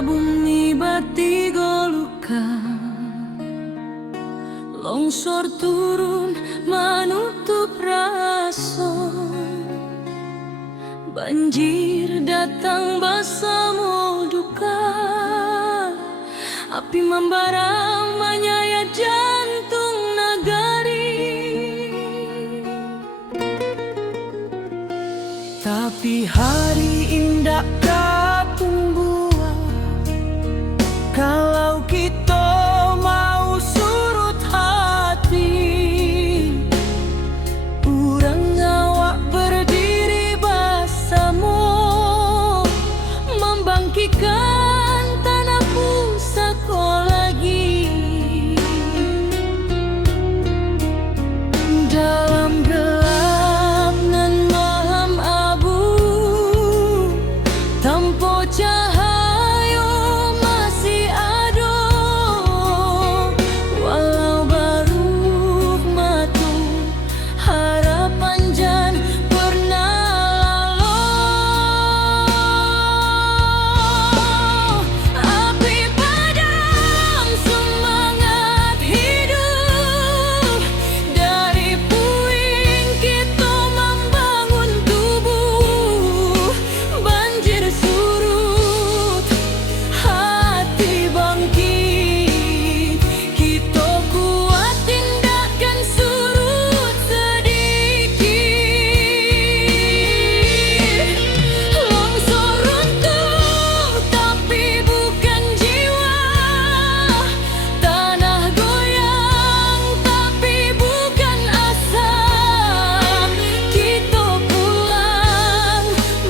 bumi bati goluka, longsor turun menutup raso, banjir datang bersama duka, api membara menyayat jantung nagari. Tapi hari indah kapung buah, kalau kita mau surut hati, urang ngawak berdiri bersama, membangkitkan tanah pusaka lagi. Dalam gelap nan malam abu, tanpa cahaya masih ada, walau baru matu harapan jan pernah lalu. Api padam semangat hidup, dari puing kita membangun tubuh. Banjir surut, hati bangkit, kita kuat tindakan surut sedikit. Longsor runtuh tapi bukan jiwa, tanah goyang tapi bukan asa. Kita pulang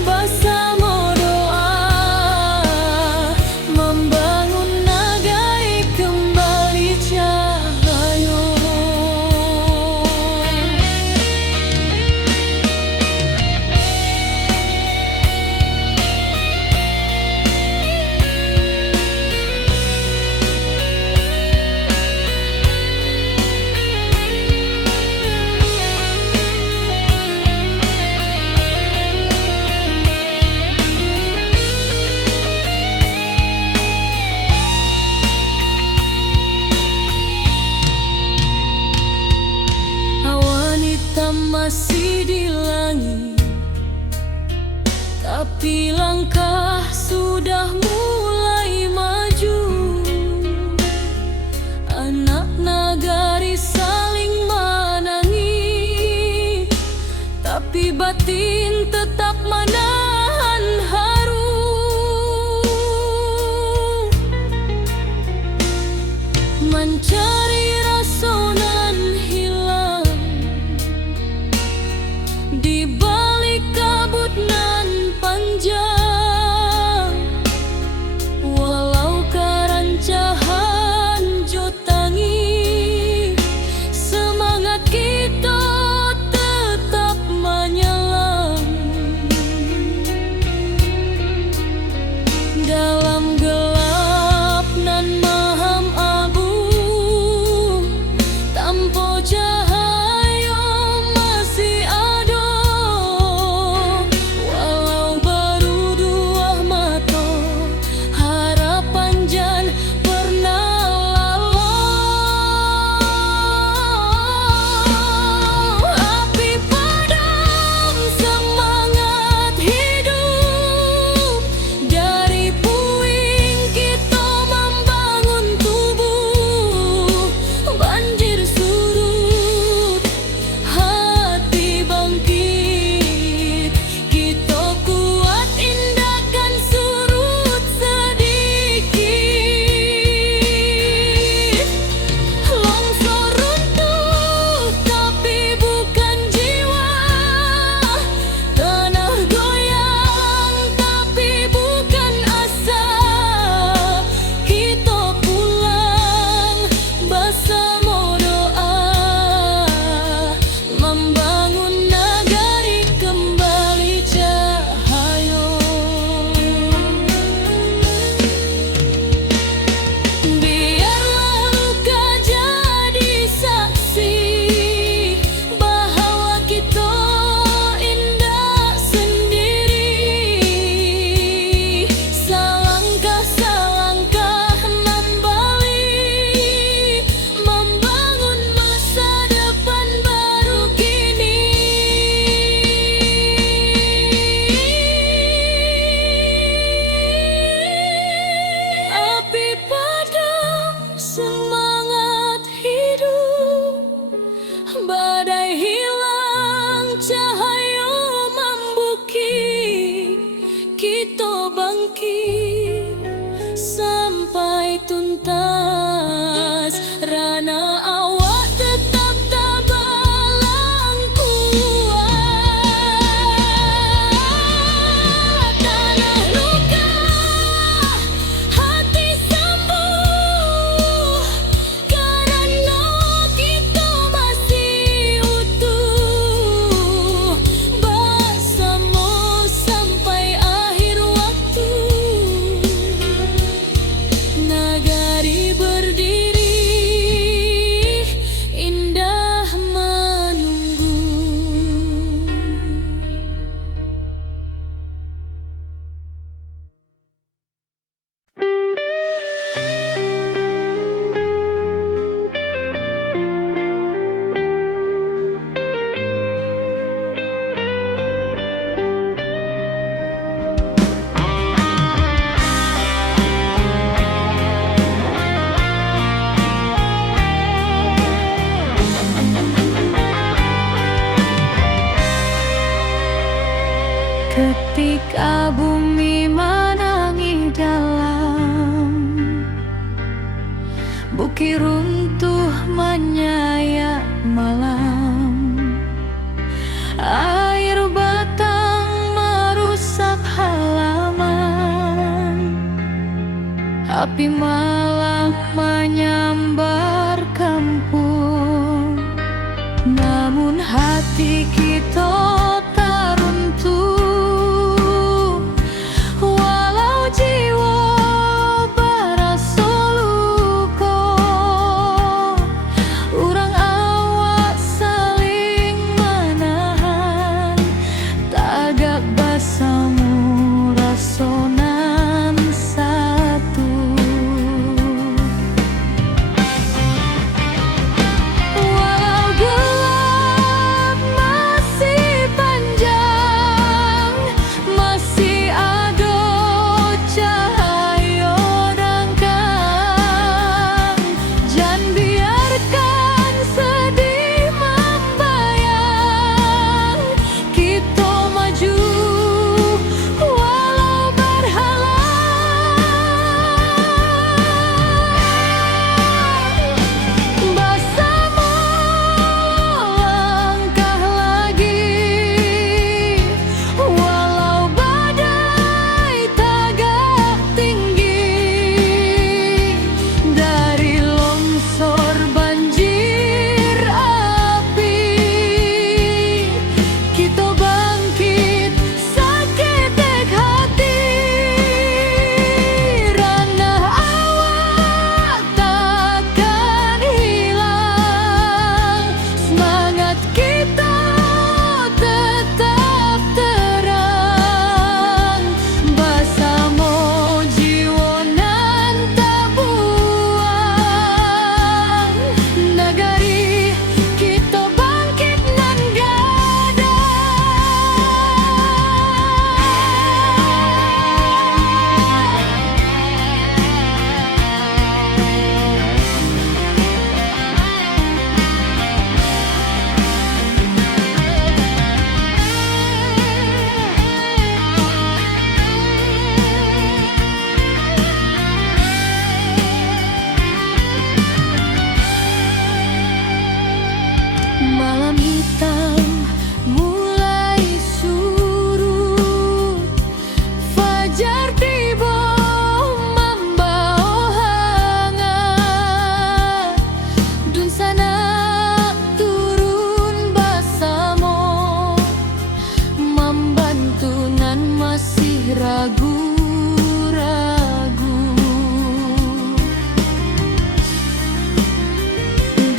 bersama doa, membangun nagai kembali cahaya. Awan hitam masih di langit, tapi langkah sudah mulai maju. Anak nagari saling menangis, tapi batin tetap menahan haru. Mencari rasa nan hilang di balik kabut nan panjang, api malam menyambar kampung. Namun hati kita tak runtuh, walau jiwa berasa luka. Urang awak saling menahan, tagak basamu rasonan satu. Walau gelap masih panjang, masih ada cahaya dangkang. Jangan biarkan sedih membayang, kita maju walau berhalang. Bersama langkah lagi, walau badai tagak tinggi. Dari longsor banjir api, kita bangkit saketek hati. Ranah awak takkan hilang, semangat kita tetap terang. Bersama jiwa nan tak buang, negari kita bangkit nan malam hitam mulai surut, fajar tiba membawa hangat. Dun sana turun bersama, membantu nan masih ragu-ragu.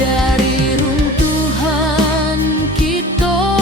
Dari runtuhan kita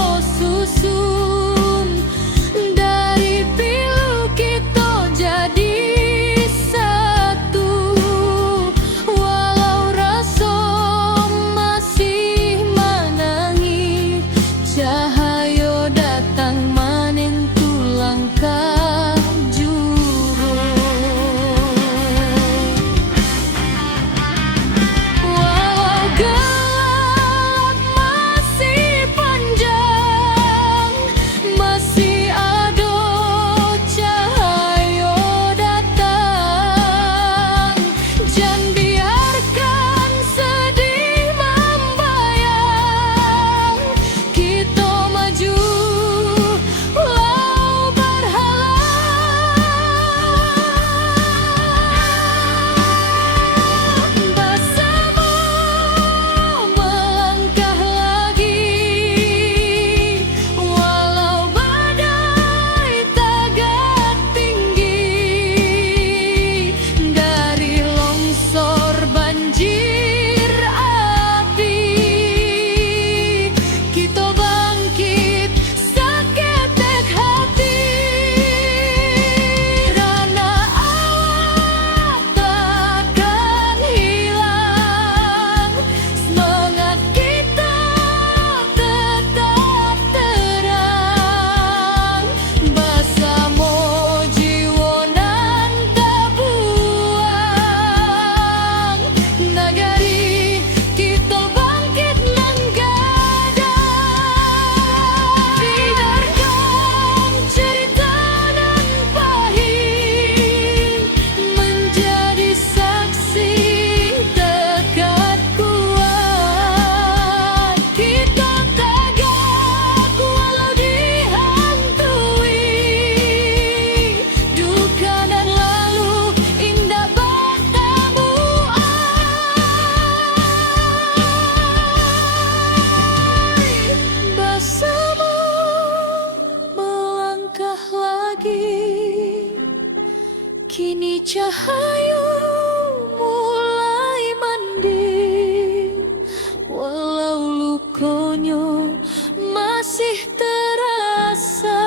donyo masih terasa,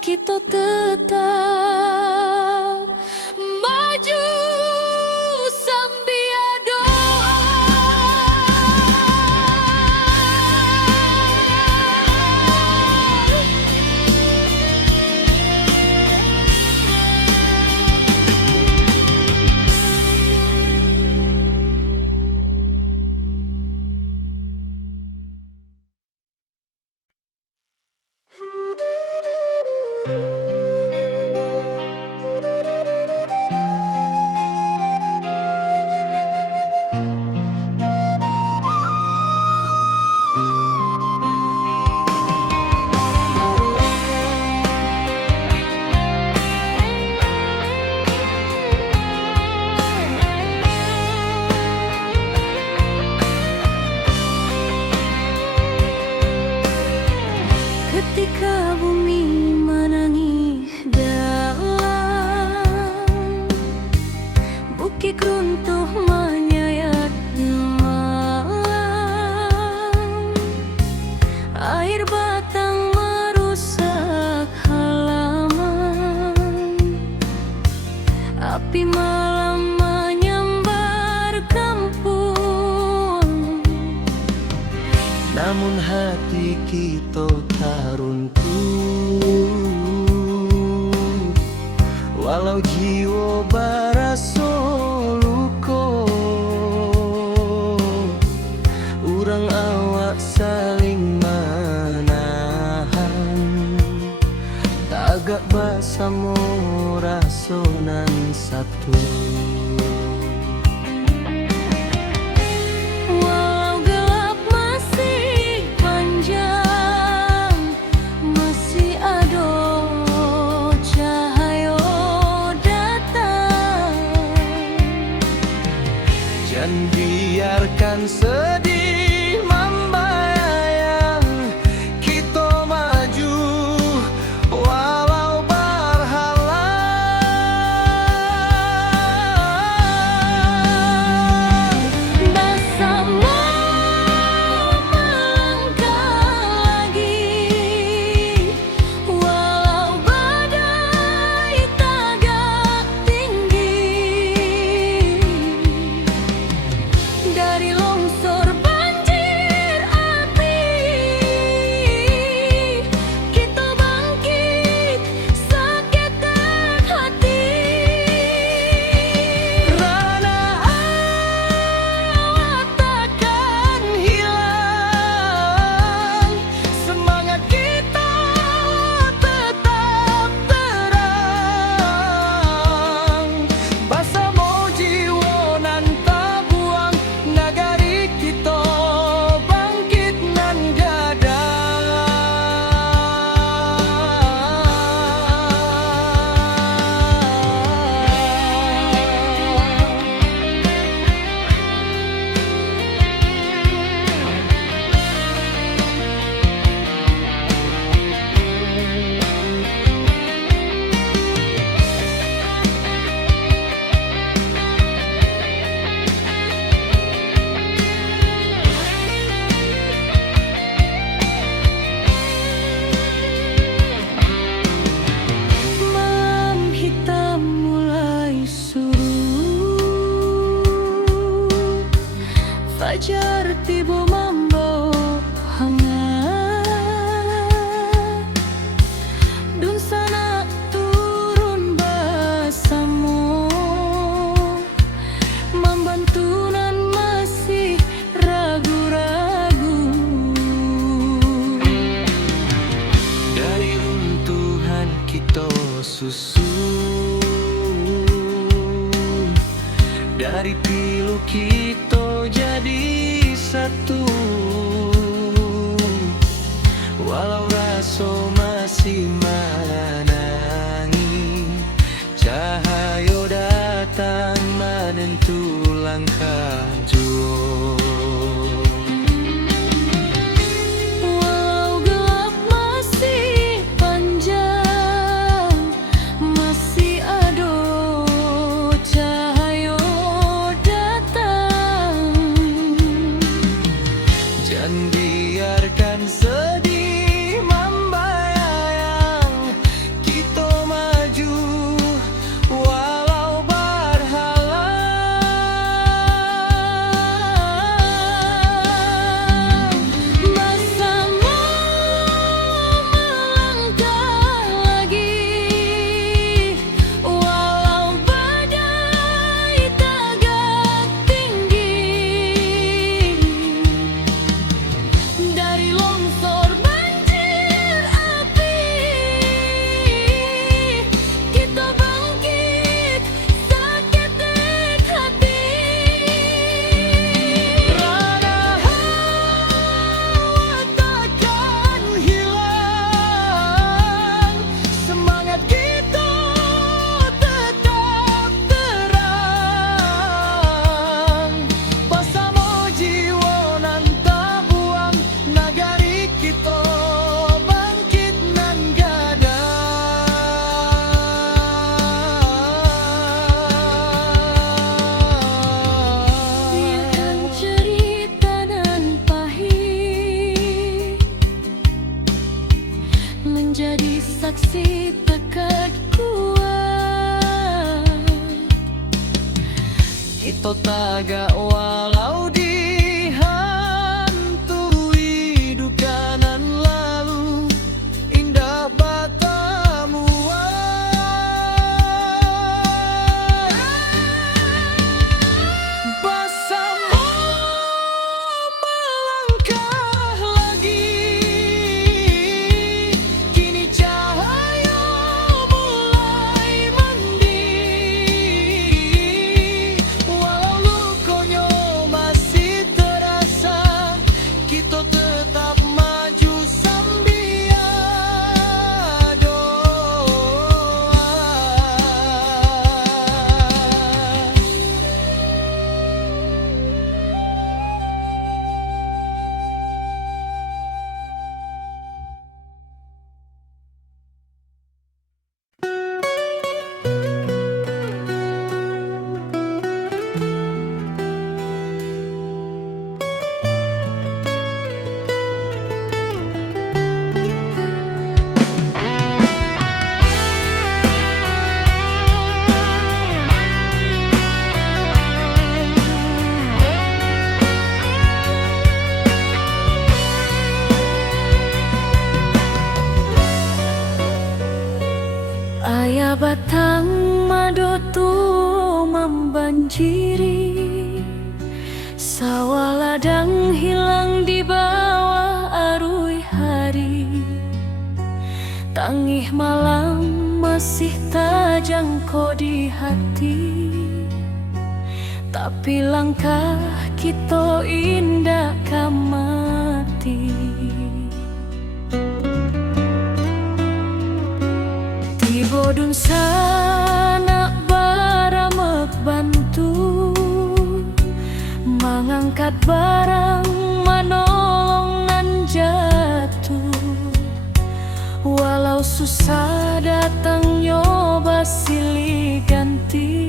kita tetap maju sambil doa. Ketika bumi menangis dalam, bukit runtuh menyayat malam, air batang merusak halaman, api malam menyambar kampung. Namun hati kita tak runtuh, walau jiwa barasa luka. Urang awak saling menahan, tagak bersama rasonan satu. Dan biarkan sedih membayang, kita maju walau berhalang. Bersama melangkah lagi, walau badai tagak tinggi. Dari longsor banjir api, kita bangkit seketek hati. Rana awak takkan hilang, semangat kita tetap terang. Bersama jiwa nan tak buang, nagari kita bangkit nan gadang. Malam hitam mulai surut, fajar tiba membawa hangat, dun sana turun bersama, membantu nan masih ragu-ragu. Dari runtuhan kita susun, dari pilu kita jadi satu. Walau rasa masih menangi, cahaya datang menentu langkah jua. Walau gelap masih panjang, masih ada cahaya datang. naga walau dihantui duka nan lalu, indah batamu bersama melangkah lagi. Kini cahaya mulai mending, walau lukonya masih terasa, kita tetap maju sambil doa. Ayah batang madotu membanjiri, sawah ladang hilang di bawah arus hari. Tangih malam masih terjangkau di hati, tapi langkah kita indah kamati. Bodun sana baramek bantu, mengangkat barang manolong nan jatuh. Walau susah datang nyoba silih ganti,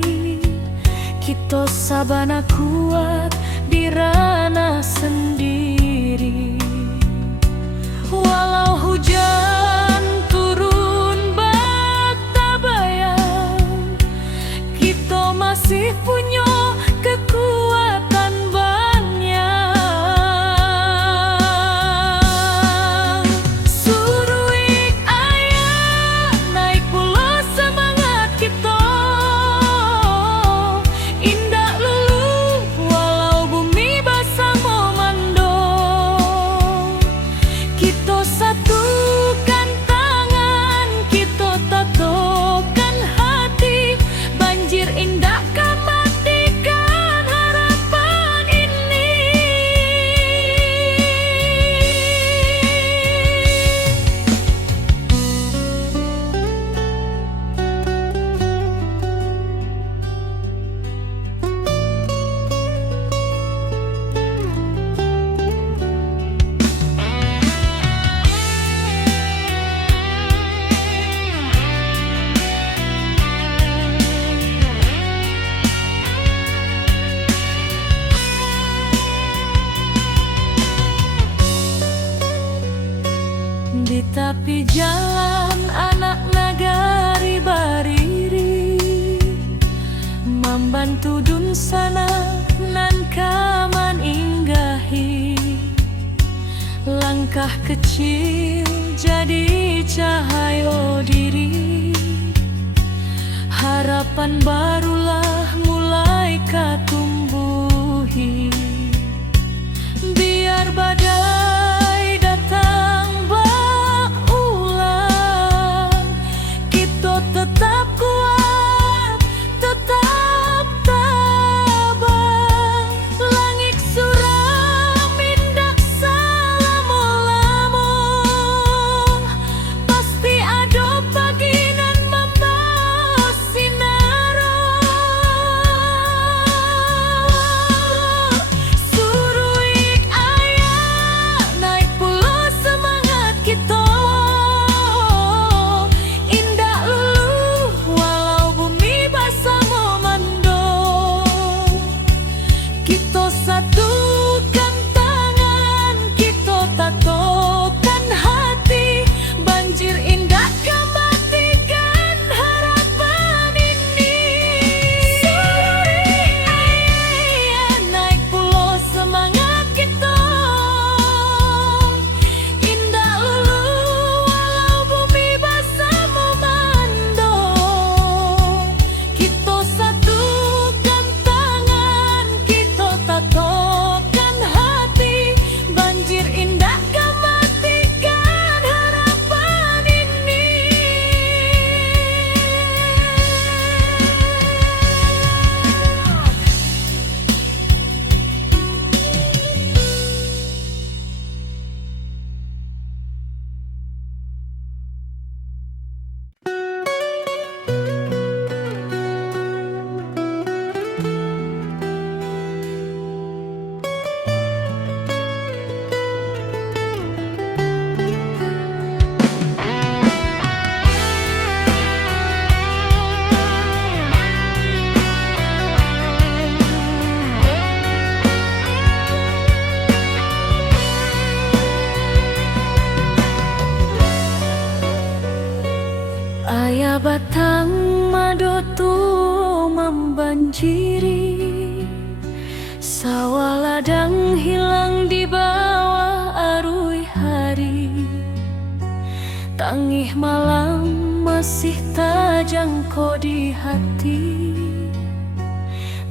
kita sabana kuat di ranah sendiri. Walau hujan turun bayang, kita masih punya kekuatan banyak. Suruh ayah naik pula semangat kita, indah lulu walau bumi basah memando. Kita satukan tangan, kita tatokan hati, banjir indah kan matikan harapan ini. Di tepi jalan anak nagari bariri, membantu dun sana nan kaman inggahi. Langkah kecil jadi cahaya diri, harapan barulah mulai katumbuhi. Biar badai datang berulang, kita tetap kuat, tetap tabah. Langit suram indah selama-lamanya, pasti ada pagi nan membawa sinar. semangat kita. Indah lulu walau bumi basah memandung. Kita satukan tangan, kita tatokan hati. Banjir indah kan matikan harapan ini. Ayah batang madotu membanjiri, sawah ladang hilang di bawah arus hari. Tangih malam masih terjangkau di hati,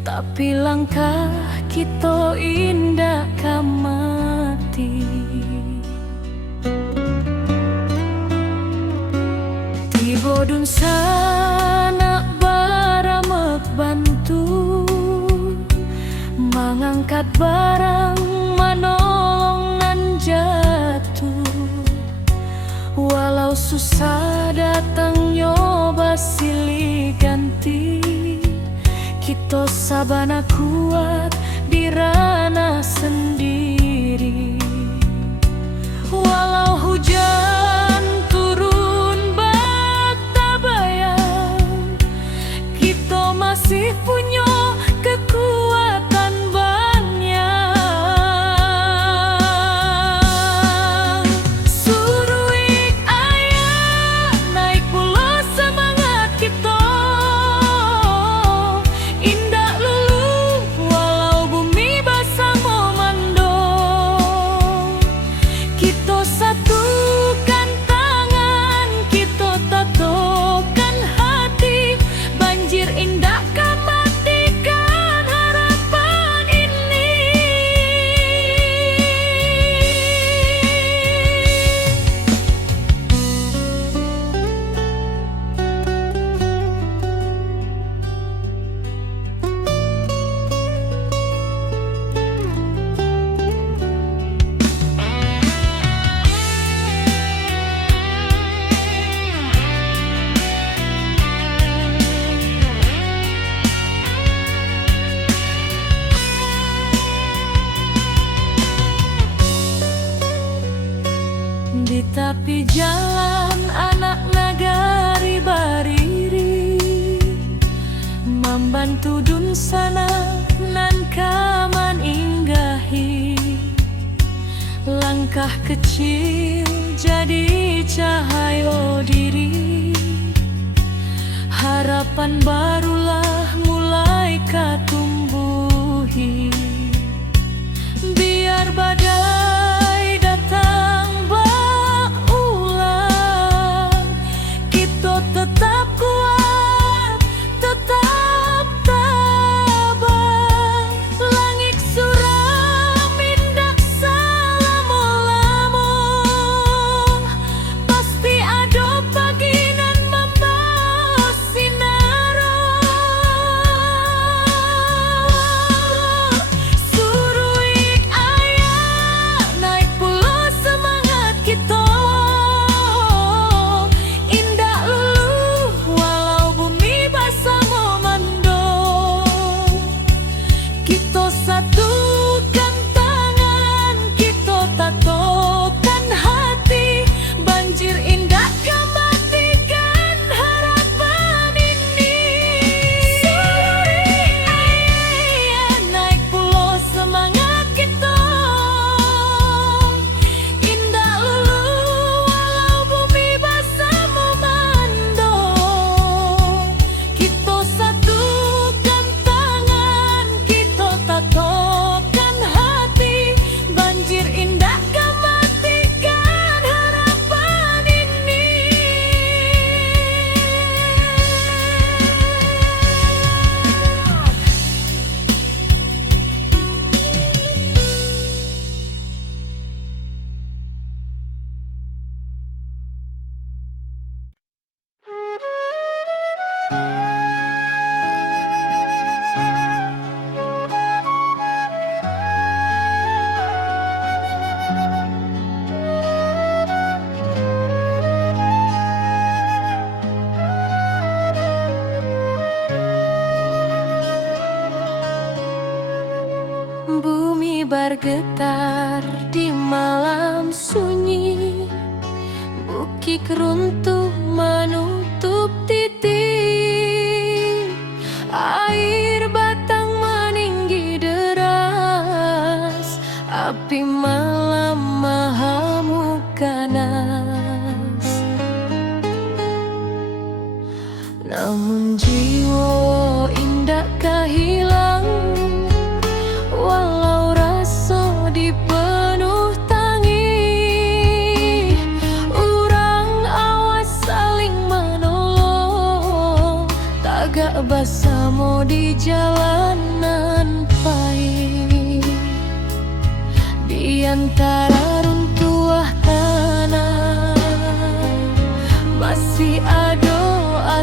tapi langkah kita indah kamati. Bodun sana baramek bantu, mengangkat barang manolong nan jatuh. Walau susah datang nyoba silih ganti, kita sabana kuat di ranah sendiri. Walau hujan turun bayang, kita masih punya kekuatan banyak. Suruik ayah naik pula semangat kita. Indah lulu walau bumi basah memandung. Kita satukan tangan, kita tatokan hati. Banjir indah kan matikan harapan ini. Di tepi jalan anak nagari bariri, membantu dun sana nan kaman inggahi. Langkah kecil jadi cahaya diri, harapan barulah mulai katumbuhi. Biar badai datang berulang, kita tetap kuat, tetap tabah. Langit suram indah selama-lamanya, pasti ada pagi nan membawa sinar. bergetar di malam sunyi. Bukit runtuh menutup titik, air batang meninggi deras, api malam mahamuk ganas. Namun jiwa indah hilang, walau rasa dipenuh tangi. Urang awas saling menolong, tagak bersama di jalanan pahit. Di antara runtuh tanah masih ada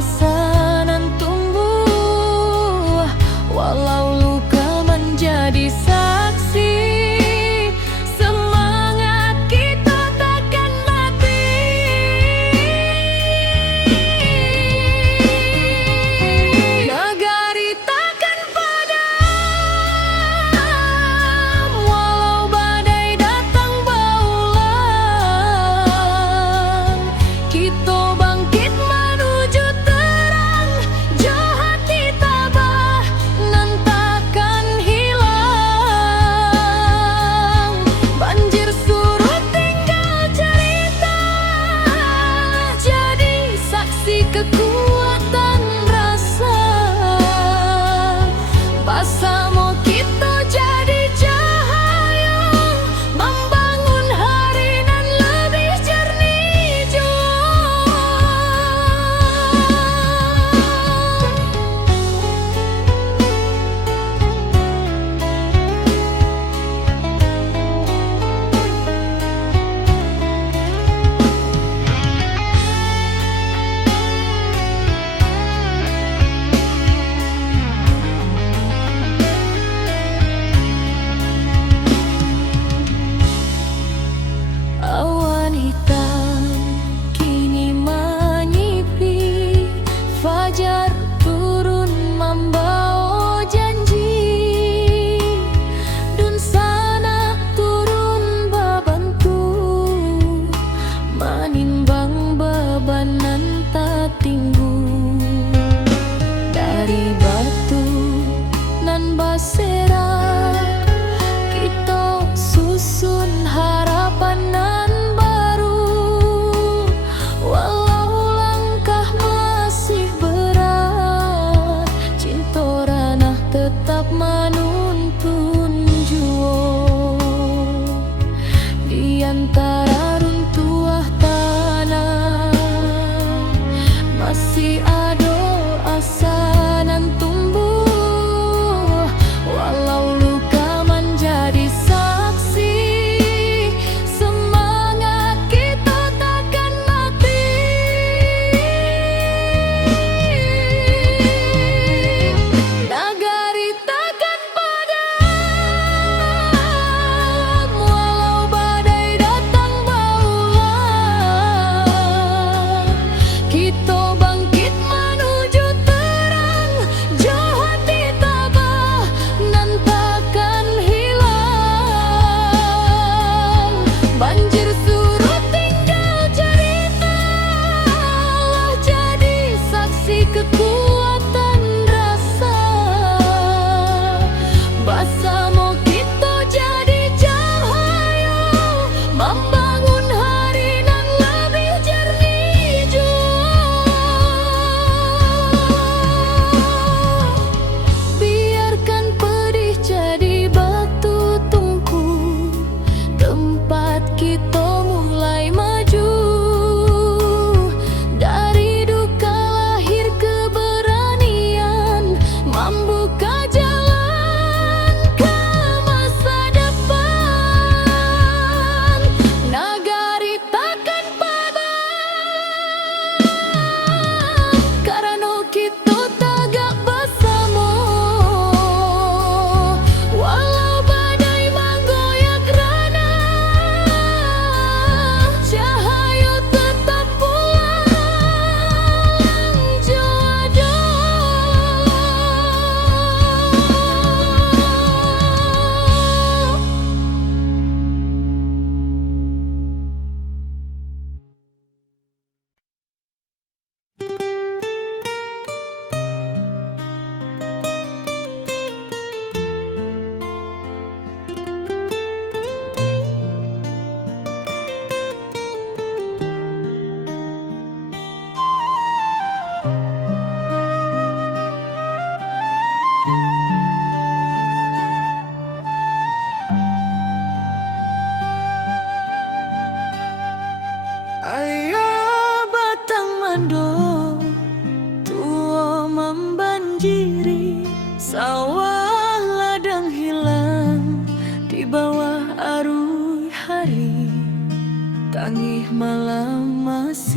asa nan tumbuh, walau luka menjadi saksi. Semangat kita takkan mati. Negari takkan padam, walau badai datang berulang. Kita bangkit menuju terang.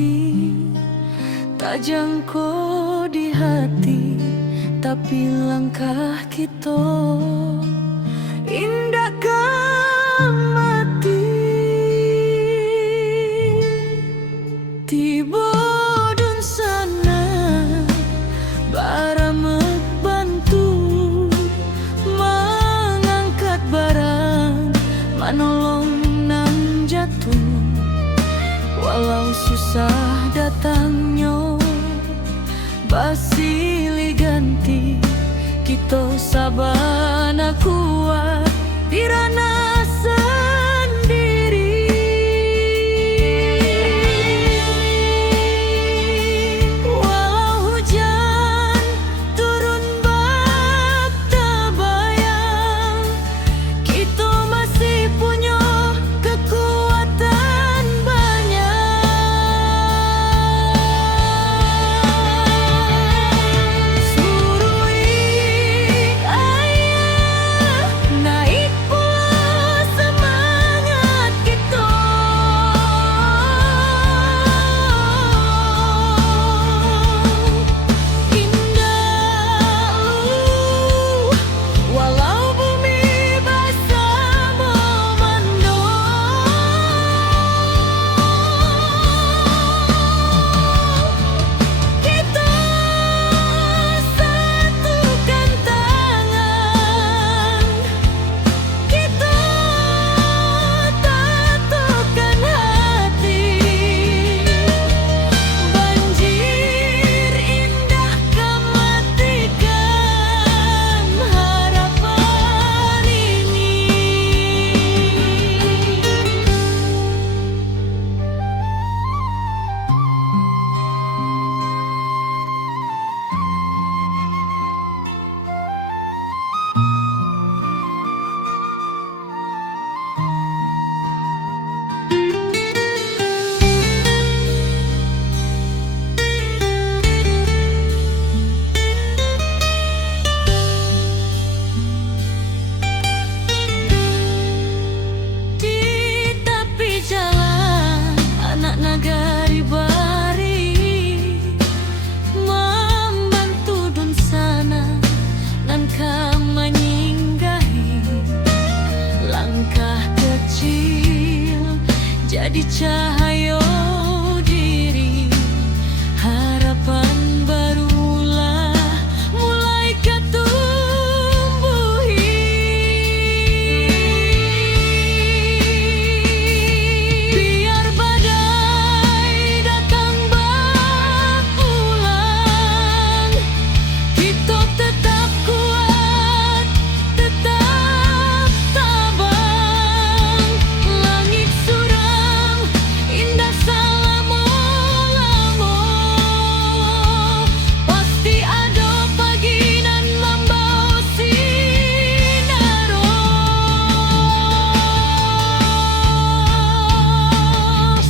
kasih tak jangkau di hati, tapi langkah kita indah mati. Tiba dun sana baramek bantu mengangkat barang, manolong nang jatuh. Walau susah datangnya basili ganti, kita sabana kuat dirana sendiri. Walau hujan turun bak tabayang, kita masih punya kekuatan banyak. Surui ayah naik pula semangat kita. Indah walau bumi basah memandung, kita satukan tangan, kita tatukan hati. Banjir indah kematikan harapan ini. Di tepi jalan anak nagari bari membantu dun sana nan menyinggahi. Langkah kecil jadi cahaya diri, harapan barulah mulai ketumbuhi. Biar badai datang berulang, kita tetap kuat, tetap tabang. Langit suram indah selama-lama, pasti ada pagi nan membawa sinaro.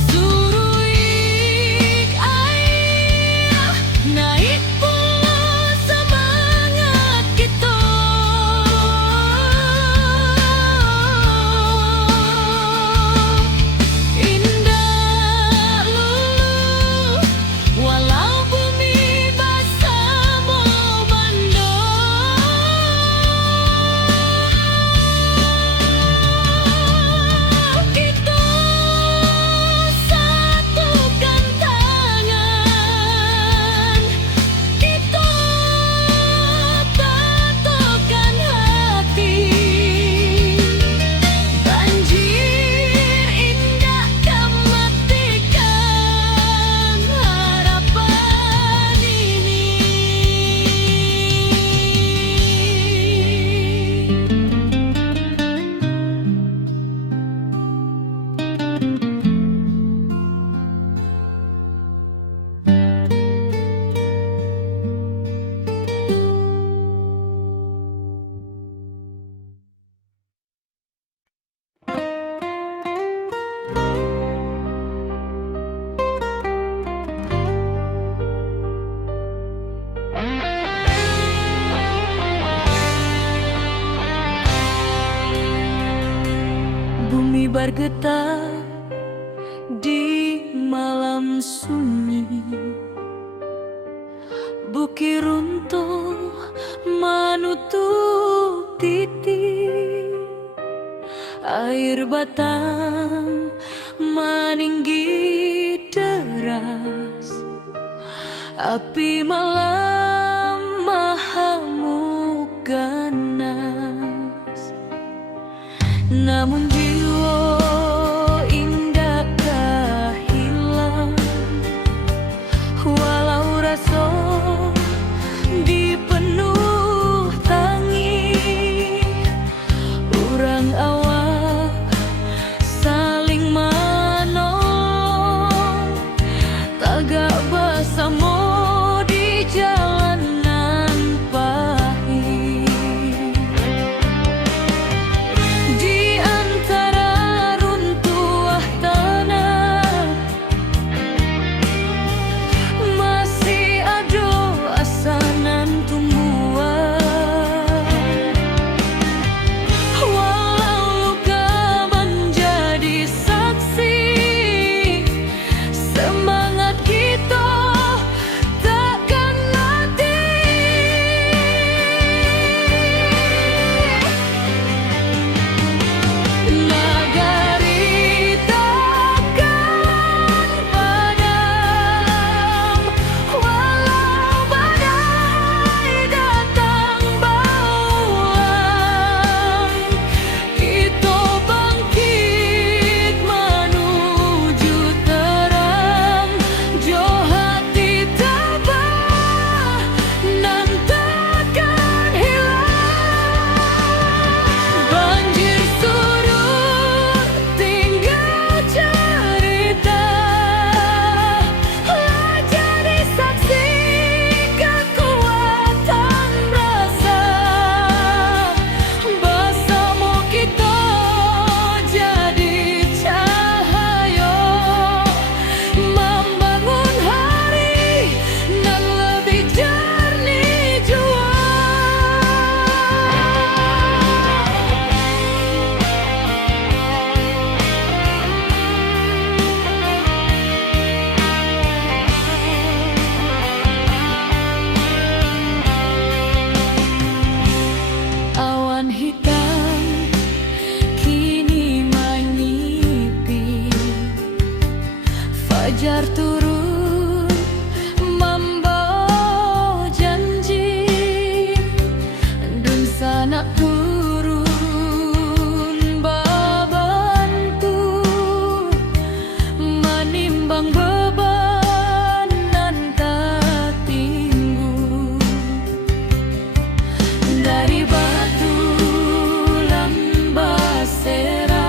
Surui ayah naik pula semangat kita. Indah walau bumi basah memandung, kita satukan tangan, kita tatukan hati. Banjir indah kematikan harapan ini. Bumi bergetar di malam sunyi, bukit runtuh menutup titik, air batang meninggi deras, api malam mahamuk ganas. Namun jiwa indakkah hilang, walau rasa dipenuh tangis, urang awak saling menolong, tagak bersama di jalanan pahit. Di antara runtuh tanah masih ada asanan tumbuhan, walau luka menjadi saksi, semangat kita takkan mati. Nagari takkan padam, walau badai datang bauang. Kita bangkit menuju terang, jo hati tabah nan takkan hilang. Banjir surut tinggal cerita, jadi saksi kekuatan rasa. Bersama kita jadi cahaya, membangun hari nan lebih jernih jua. Awan hitam kini menyipi, fajar turun membawa janji, dun sanak turun babantu, menimbang beban nan tak tinggu. Dari batu lambasera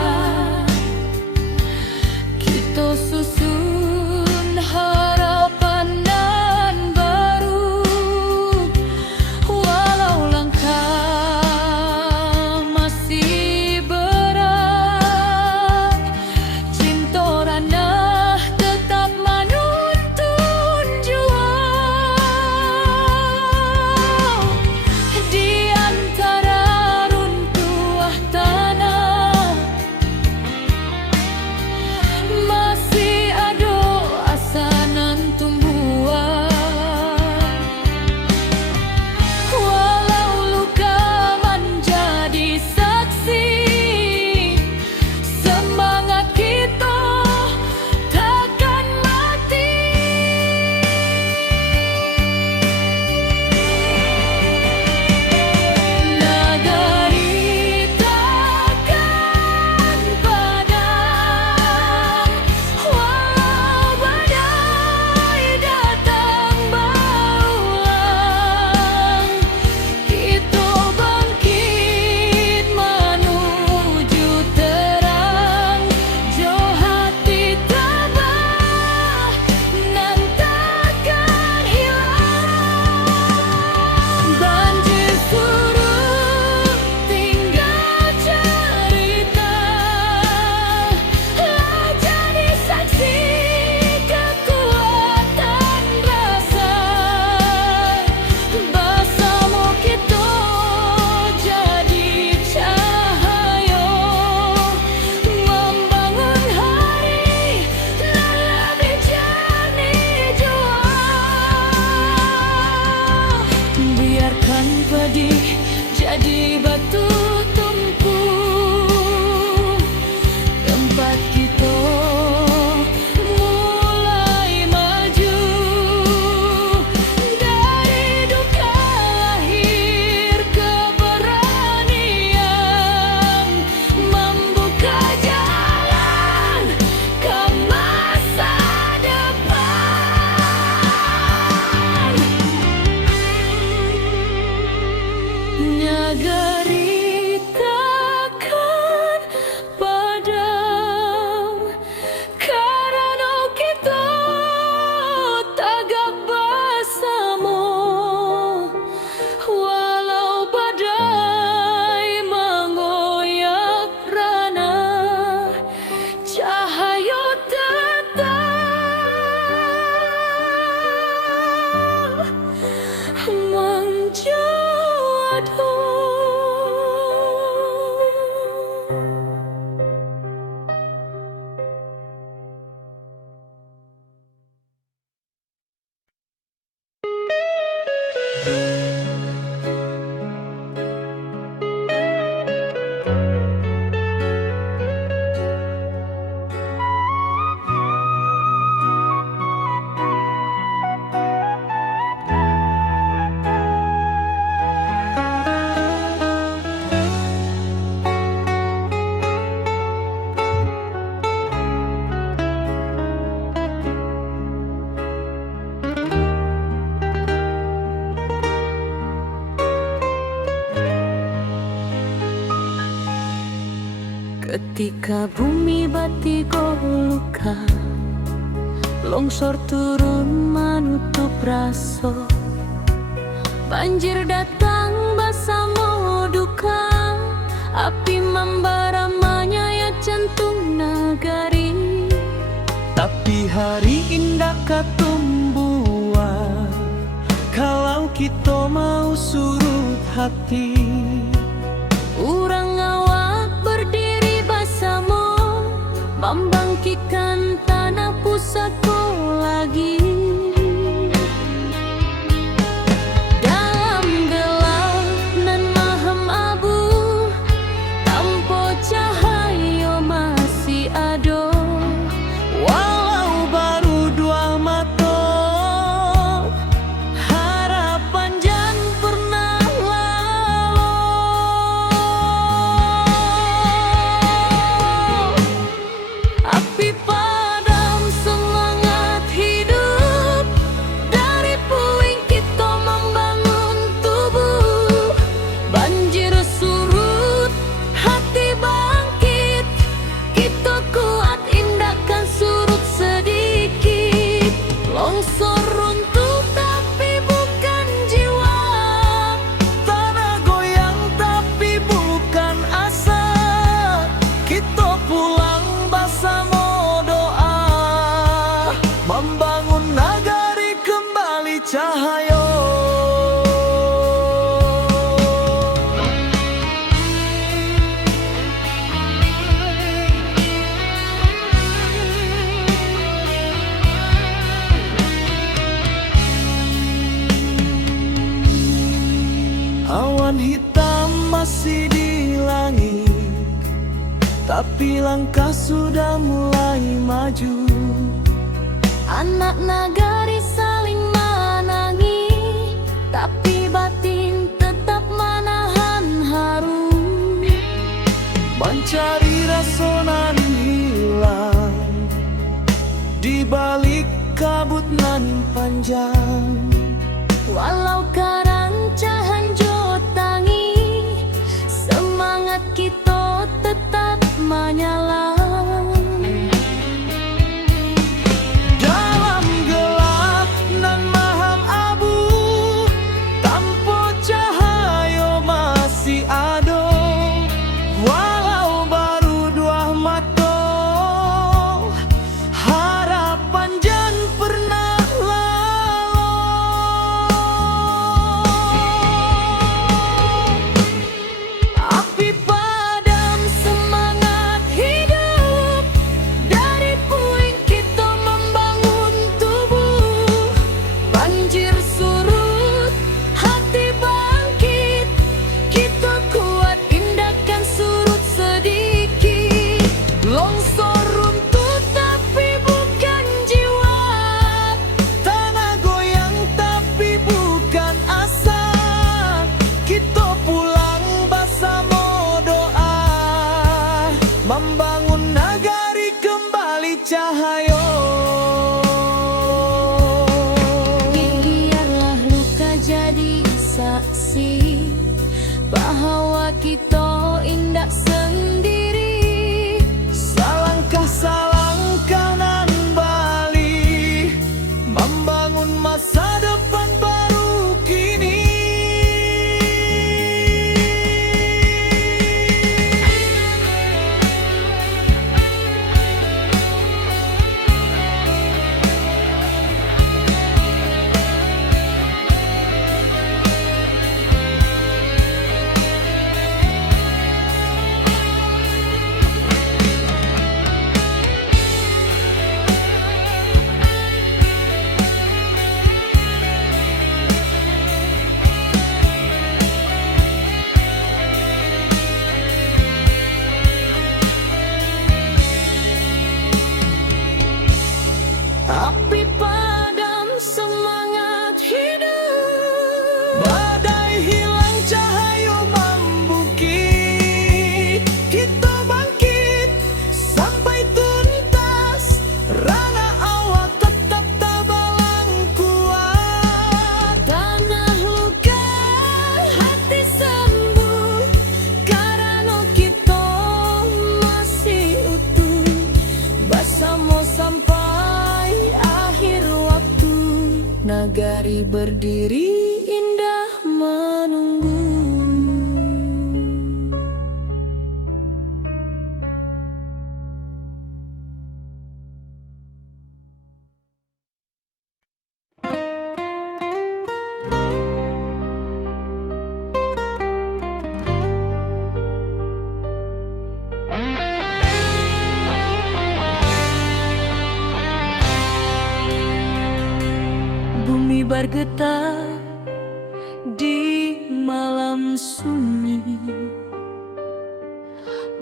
kita susun Ketika bumi batigo luka, longsor turun menutup raso, banjir datang basamo duka, api membara menyayat jantung nagari. Tapi hari indah katumbuhan, kalau kita mau surut hati. Urang awak berdiri basamo, membangkitkan tanah pusako lagi. Dalam gelap nan maham abu, tanpa cahaya masih ado. Walau baru dua mata, harapan jan pernah lalu. Api padam semangat hidup, dari puing kita membangun tubuh. Banjir surut, hati bangkit, kita kuat indahkan surut sedikit. Longsor runtuh tapi bukan jiwa, Tanah goyang tapi bukan asa. Kita pulang bersama doa, membangun nagari kembali cahaya. Awan hitam masih di langit, tapi langkah sudah mulai maju. anak nagari saling menangi, tapi batin tetap menahan haru. Mencari rasa nan hilang di balik kabut nan panjang. Walau karancahan jotangi, semangat kita tetap menyala. Dalam gelap nan maham abu, tanpa cahaya masih ada. Walau baru dua mata, harapan jan pernah lalu. Api padam semangat hidup, dari puing kita membangun tubuh. Banjir surut, hati bangkit, kita kuat indahkan surut sedikit. Longsor runtuh tapi bukan jiwa, tanah goyang tapi bukan asa. Kita pulang bersama doa, membangun nagari kembali cahaya. Biarlah luka jadi saksi bahwa kita indah sendiri. Salangkah nan bali, membangun masa depan baru kini. Nagari berdiri indah menunggu. Bumi bergetar di malam sunyi,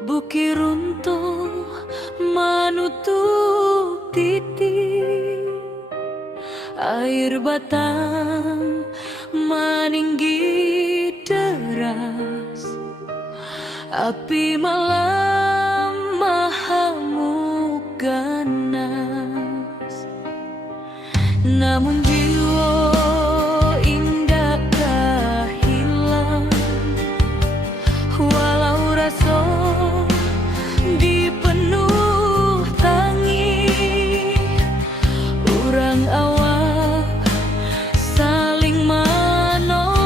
bukit runtuh menutup titik, air batang meninggi deras, api malam mahamuk ganas. Namun jiwa indakkah hilang, walau rasa dipenuh tangi. Urang awak saling menolong,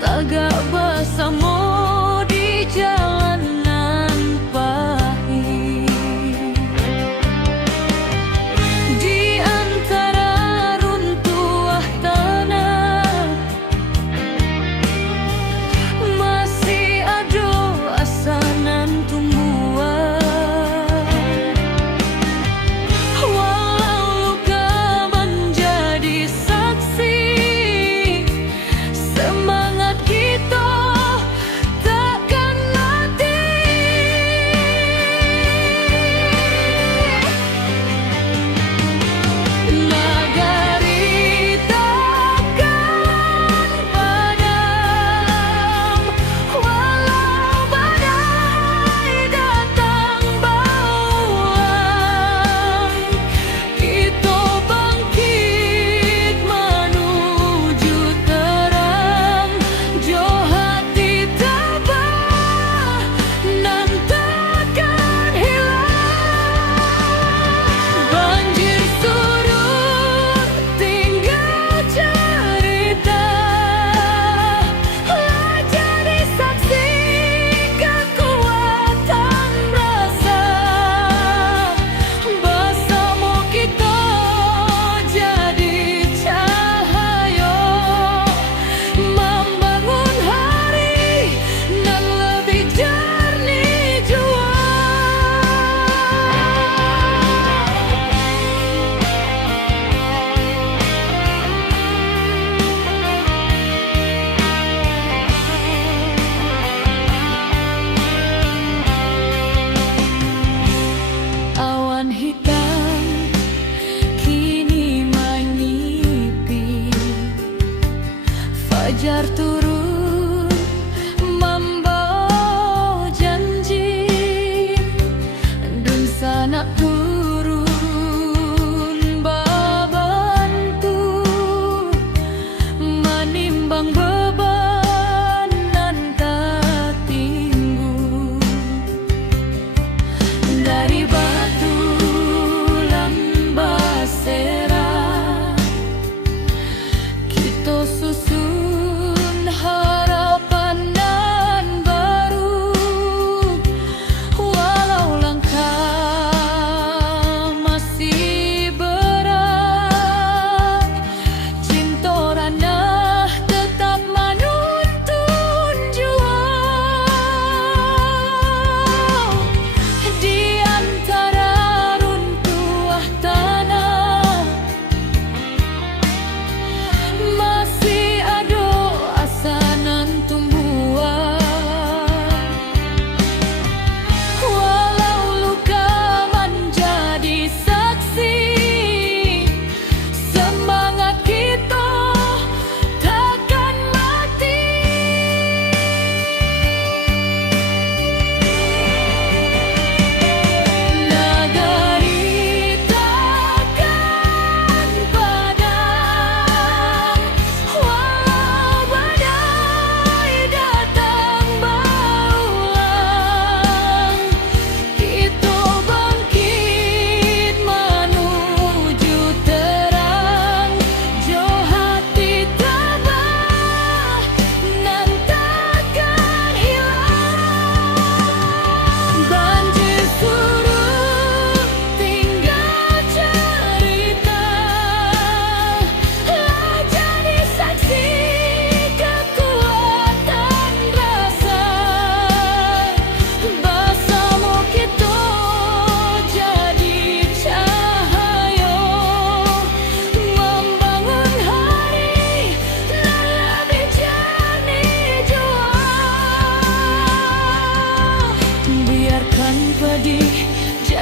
tagak bersama di jalanan pahit. Di antara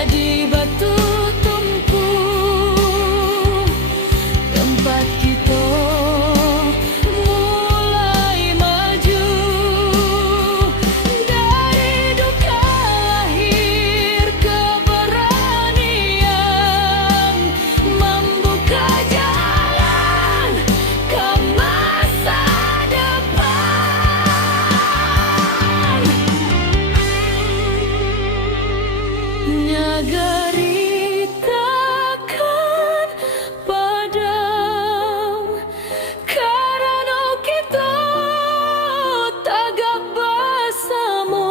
jadi batu tumpul, tempat kita mulai maju. Dari duka lahir keberanian, membuka jalan ke masa depan. Nagari takkan padam karena kita tagak bersama.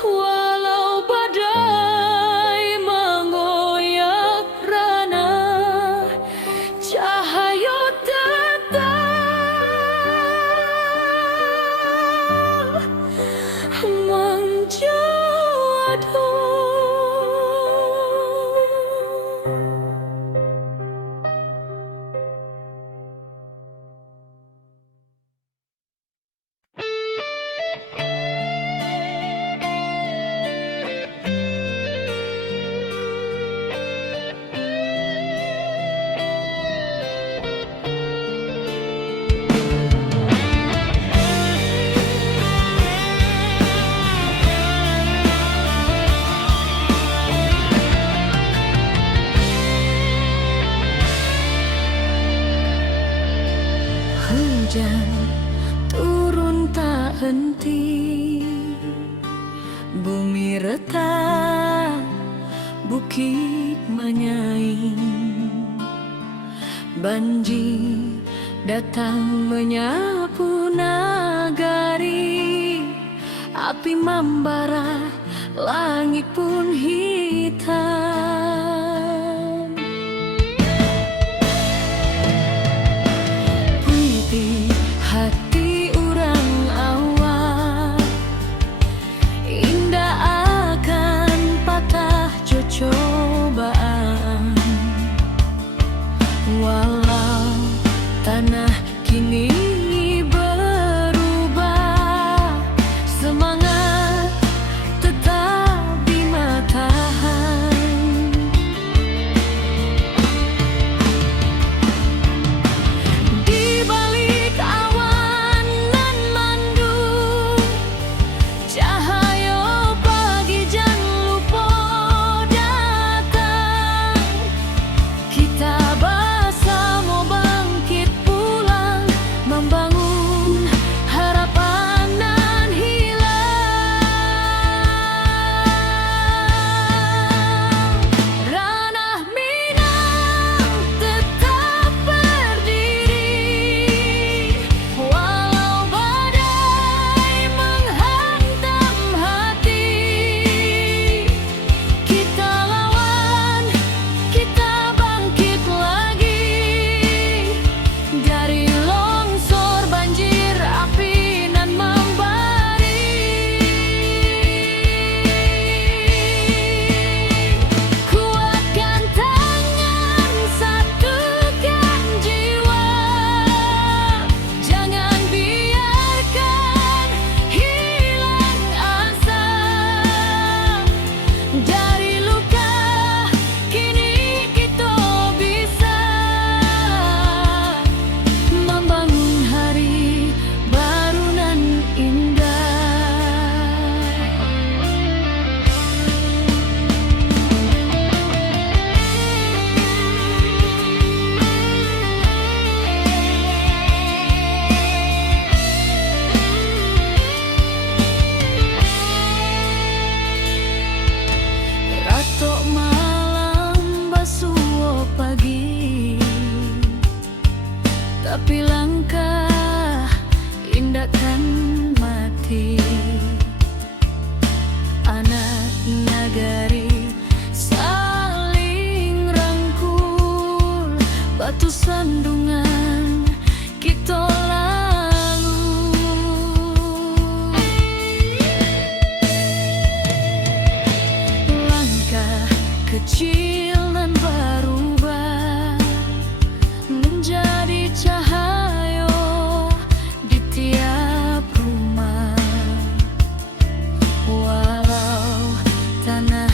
Walau badai mengoyak rana, cahaya tetap menjadi. Hujan turun tak henti, bumi retak, bukit menyaing. Banjir datang menyapu nagari, api membara, langit pun hitam. Puiti hati orang awak, indah akan patah cobaan. Walau tanah kini berubah, semangat tetap di matahari. Di balik awan nan mendung, cahaya pagi jangan lupa datang. Kita bersama bangkit pulang, membangun harapan nan hilang. Ranah Minang tetap berdiri, walau badai menghantam hati. Kita lawan, kita bangkit lagi. Dari longsor, banjir, api nan membari, kuatkan tangan, satukan jiwa. Jangan biarkan hilang asa. Dari luka kini kita bisa membangun hari baru nan indah. Ratok malam basuh pagi, tapi langkah indah kan mati. Anak nagari saling rangkul, batu sandungan kita lalu. Langkah kecil dan berubah menjadi cahaya di tiap rumah. Walau tanah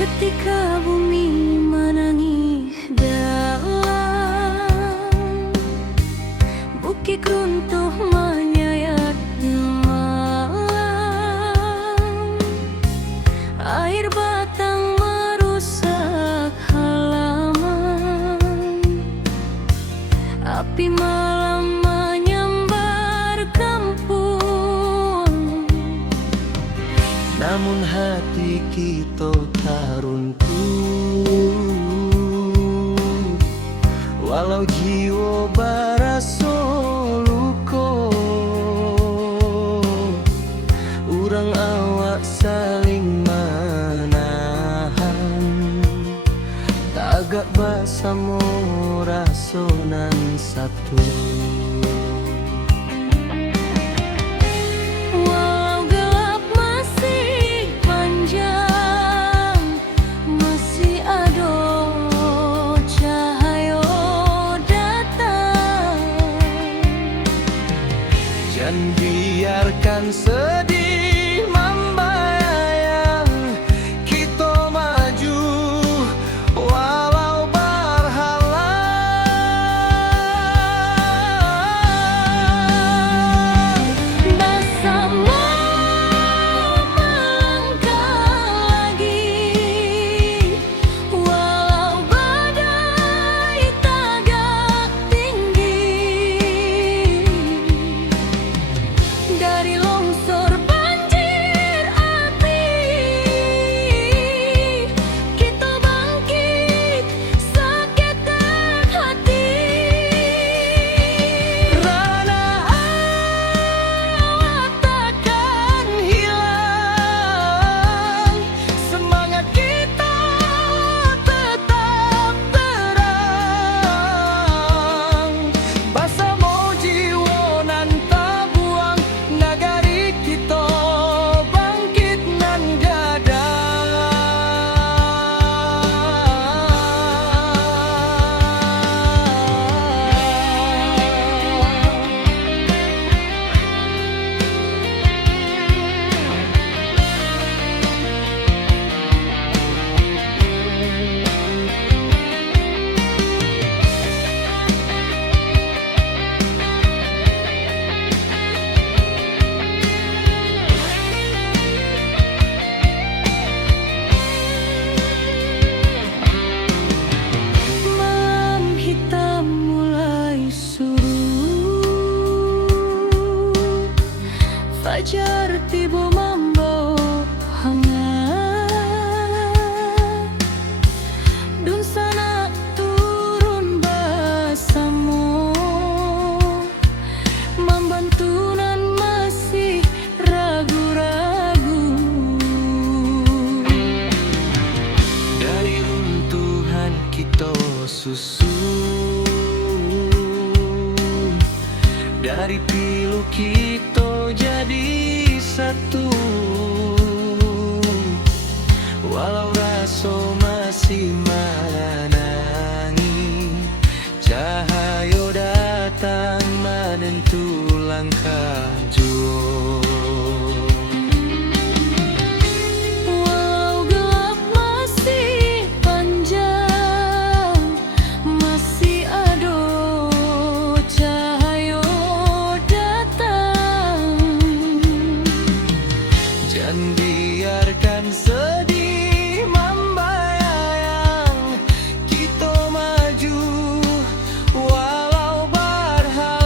Ketika bumi menangis dalam, bukit runtuh menyayat malam, air batang merusak halaman, api malam menyambar kampung. Namun hati kita tak runtuh, walau jiwa barasa luka. Urang awak saling menahan, tagak bersama rasonan satu. Dan biarkan sedih membayang, kita maju walau berhalang. Bersama melangkah lagi, walau badai tagak tinggi. Dari longsor banjir api, kita bangkit seketek hati. Rana awak takkan hilang, semangat kita tetap terang. Bersama jiwa nan tabuang, nagari kita bangkit nan gadang. Malam hitam mulai surut, fajar tiba membawa hangat, dun sana turun bersama, membantu nan masih ragu-ragu. Dari runtuhan kita susun, dari pilu kita jadi satu. Walau rasa masih menangi, cahaya datang menentu langkah jua. Walau gelap masih panjang, masih ada cahaya datang. Jangan biarkan sedih membayang, kita maju walau berhalang.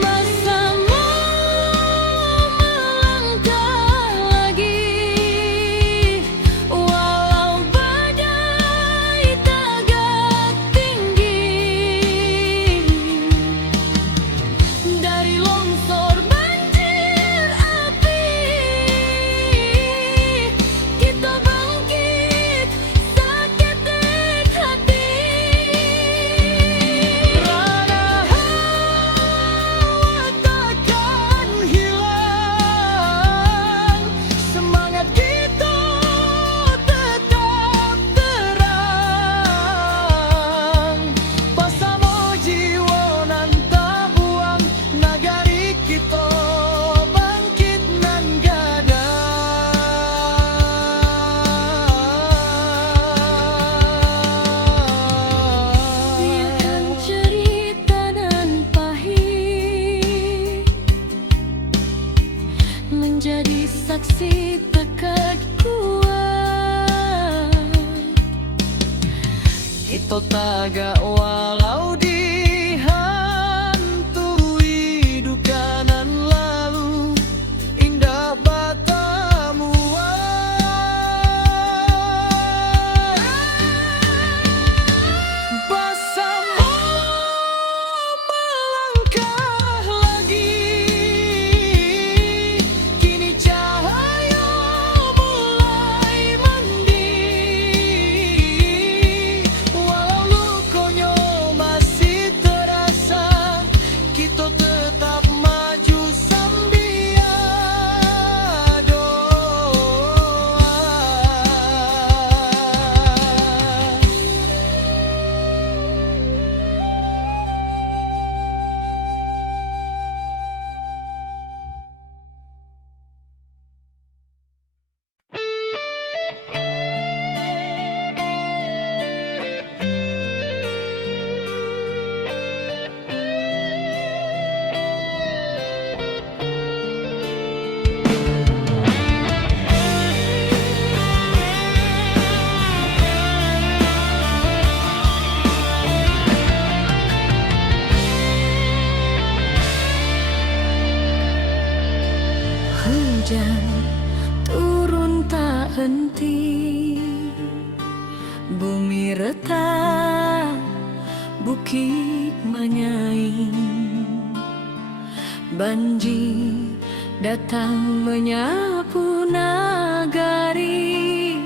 Bersama melangkah lagi, walau badai tagak tinggi. Dari longsor saksi tekad kuat. Kita taga walau dihantui duka nan lalu, indah batamu bersama melangkah lagi. Kini cahaya mulai mending, walau lukonya masih terasa, kita tetap maju sambil doa. Hujan turun tak henti, bumi retak, bukit menyaing. Banjir datang menyapu nagari,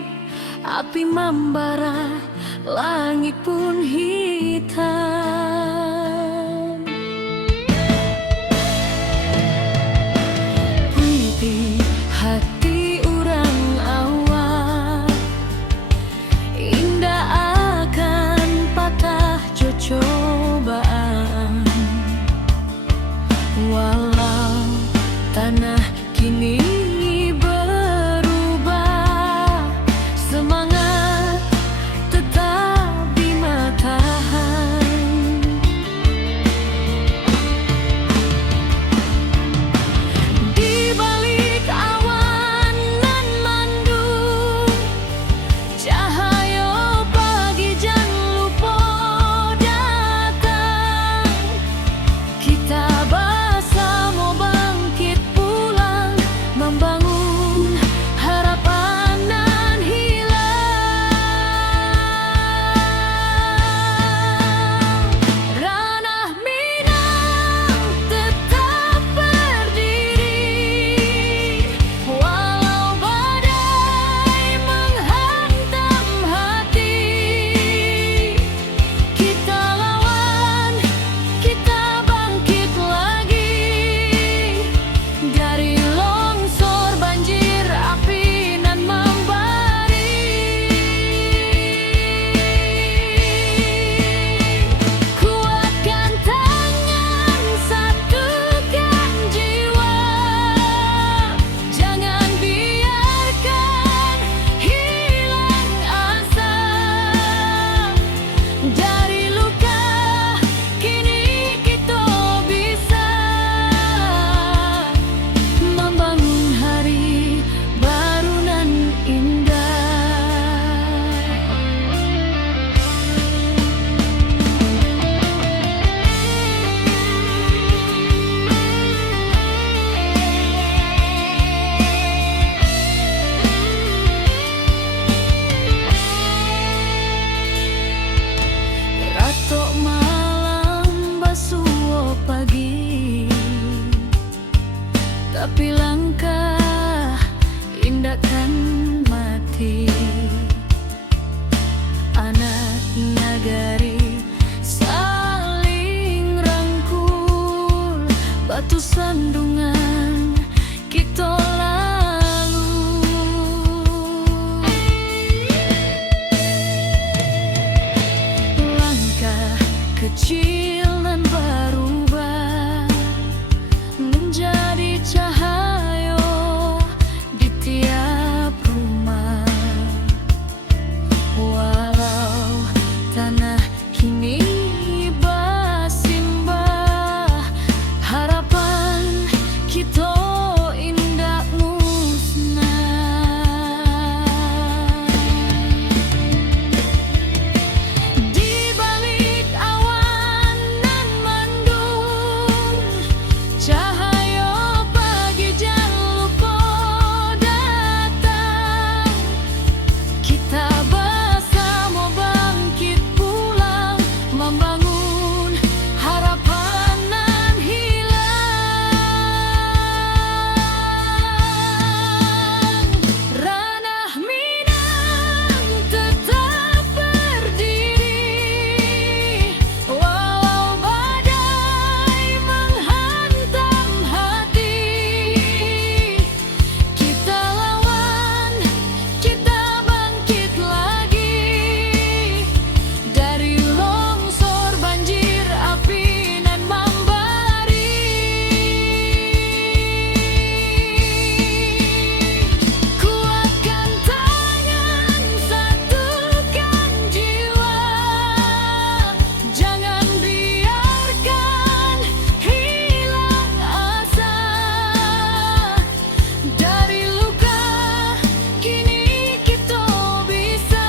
api membara, langit pun hitam. Puiti hati urang awak, indah akan patah cobaan. Walau tanah kini berubah, semangat tetap di matahan. Di balik awan nan mendung, cahaya pagi jan lupa datang. Kita bersama bangkit pulang, membangun harapan nan hilang. Ranah Minang tetap berdiri, walau badai menghantam hati. Kita lawan, kita bangkit lagi, dari longsor banjir api nan membari. Kuatkan tangan, satukan jiwa, jangan biarkan hilang asa. Dari luka kini kita bisa membangun hari baru nan indah. Ratok malam basuh pagi, tapi langkah indahkan mati. Anak nagari saling rangkul, batu sandungan kita lalu. Langkah kecil nan berubah menjadi cahaya di tiap rumah. Walau tanah kini bersimbah, harapan kita indah Cahaya pagi jangan lupa datang. Kita bersama bangkit pulang, membangun harapan nan hilang. Ranah Minang tetap berdiri, walau badai menghantam hati. Kita lawan, kita bangkit lagi, dari longsor banjir api nan membara. Kuatkan tangan, satukan jiwa, jangan biarkan hilang asa. Dari luka kini kita bisa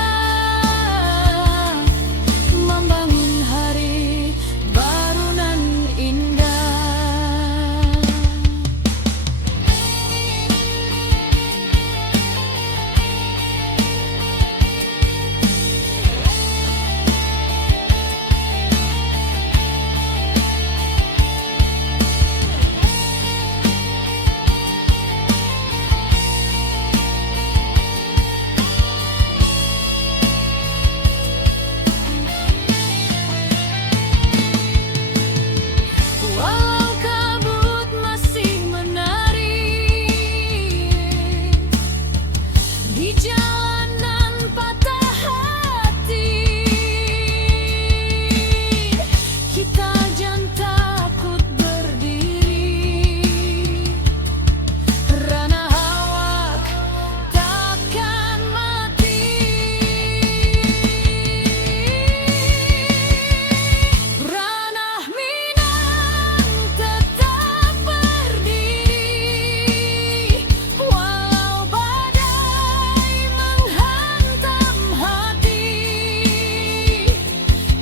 membangun hari baru nan indah. Walau kabut masih menari di jalanan patah hati, kita jangan takut berdiri. Ranah awak takkan mati. Ranah Minang tetap berdiri, walau badai menghantam hati.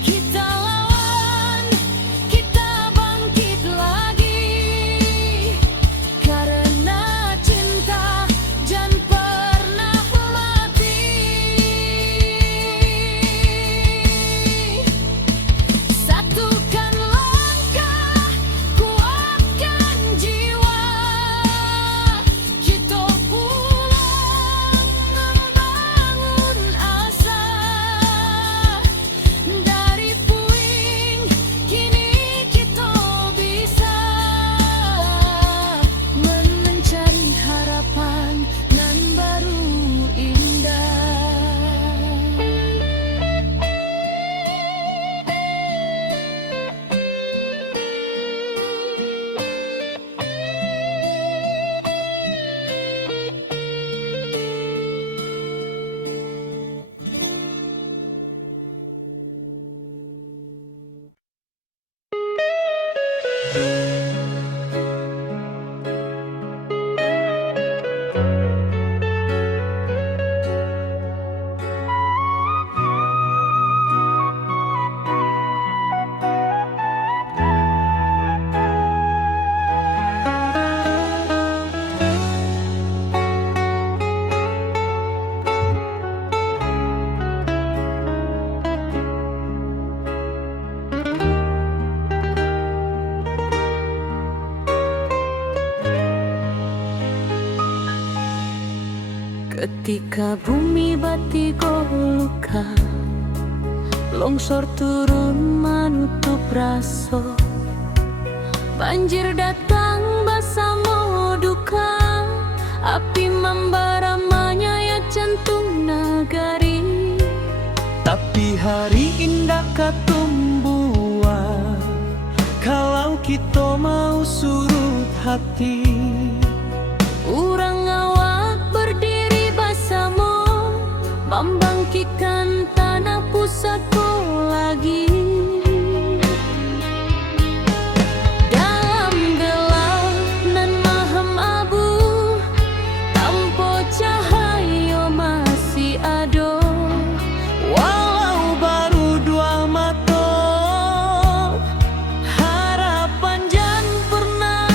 Kita lawan, kita bangkit lagi, karena cinta jangan pernah mati. Satukan langkah, kuatkan jiwa, kita pulang membangun asa. Dari puing kini kita bisa mencari harapan nan baru indah. Ketika bumi batigo luka, longsor turun menutup raso, banjir datang bersama duka, api membara menyayat jantung nagari. Tapi hari indah katumbuhan, kalau kita mau surut hati. Urang awak berdiri bersama, membangkitkan tanah pusatku lagi. Dalam gelap nan maham abu, tanpa cahaya masih ada. Walau baru dua mata, harapan jangan pernah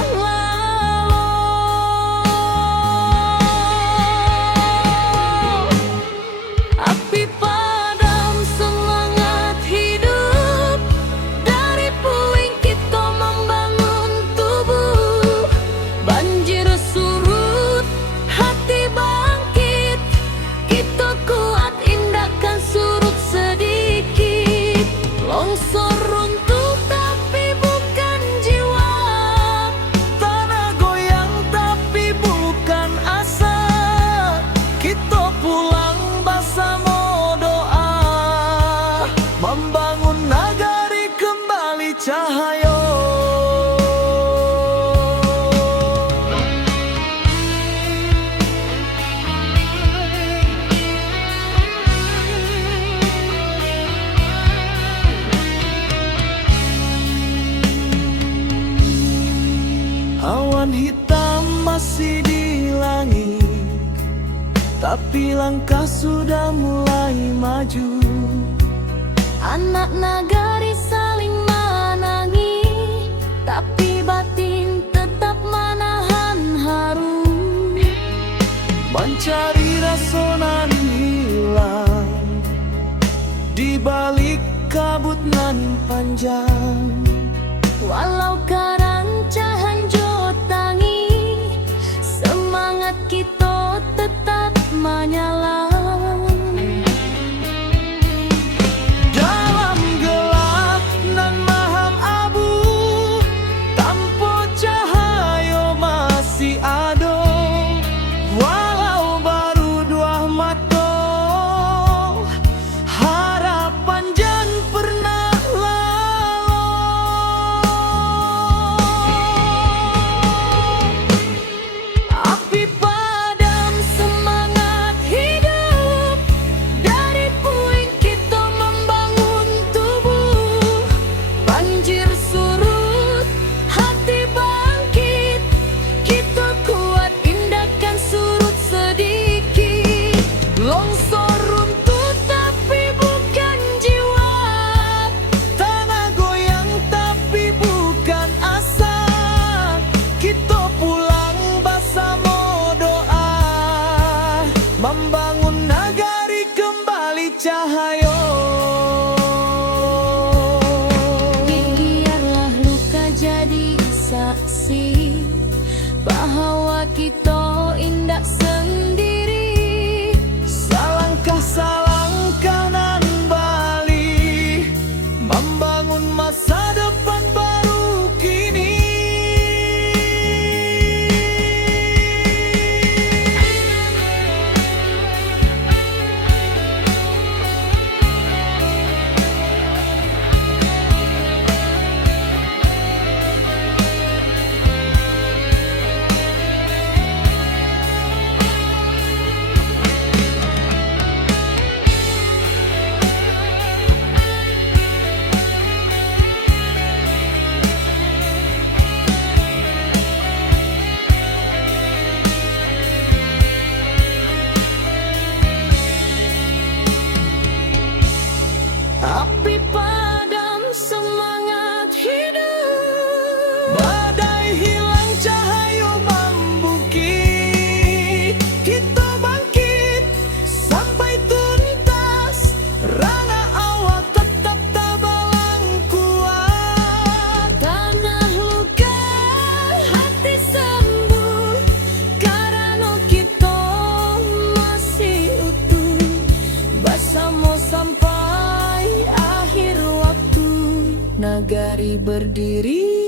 Awan hitam masih di langit, tapi langkah sudah mulai maju. Anak nagari saling menangi, tapi batin tetap menahan haru. Mencari rasonan hilang di balik kabut nan panjang. Walau karang cahanjo tangi, semangat kita tetap menyala. Dalam gelap nan maham abu, tanpa cahaya masih ada. Walau baru dua mata, harapan jan pernah lalu. Api padam semangat hidup, dari puing kita membangun tubuh. Banjir surut, hati bangkit, kita kuat indahkan surut sedikit. Longsor runtuh tapi bukan jiwa, tanah goyang tapi bukan asa. Kita pulang bersama doa, membangun nagari kembali cahaya. Biarlah luka jadi saksi bahwa kita indah sendiri. Salangkah nan bali, membangun masa depan baru kini. Api padam semangat hidup, Badai hilang cahaya membukit, kita bangkit sampai tuntas. Rana awal tetap tabalang kuat. tanah luka hati sembuh, karena kita masih utuh. Bersama sampai akhir waktu, nagari berdiri.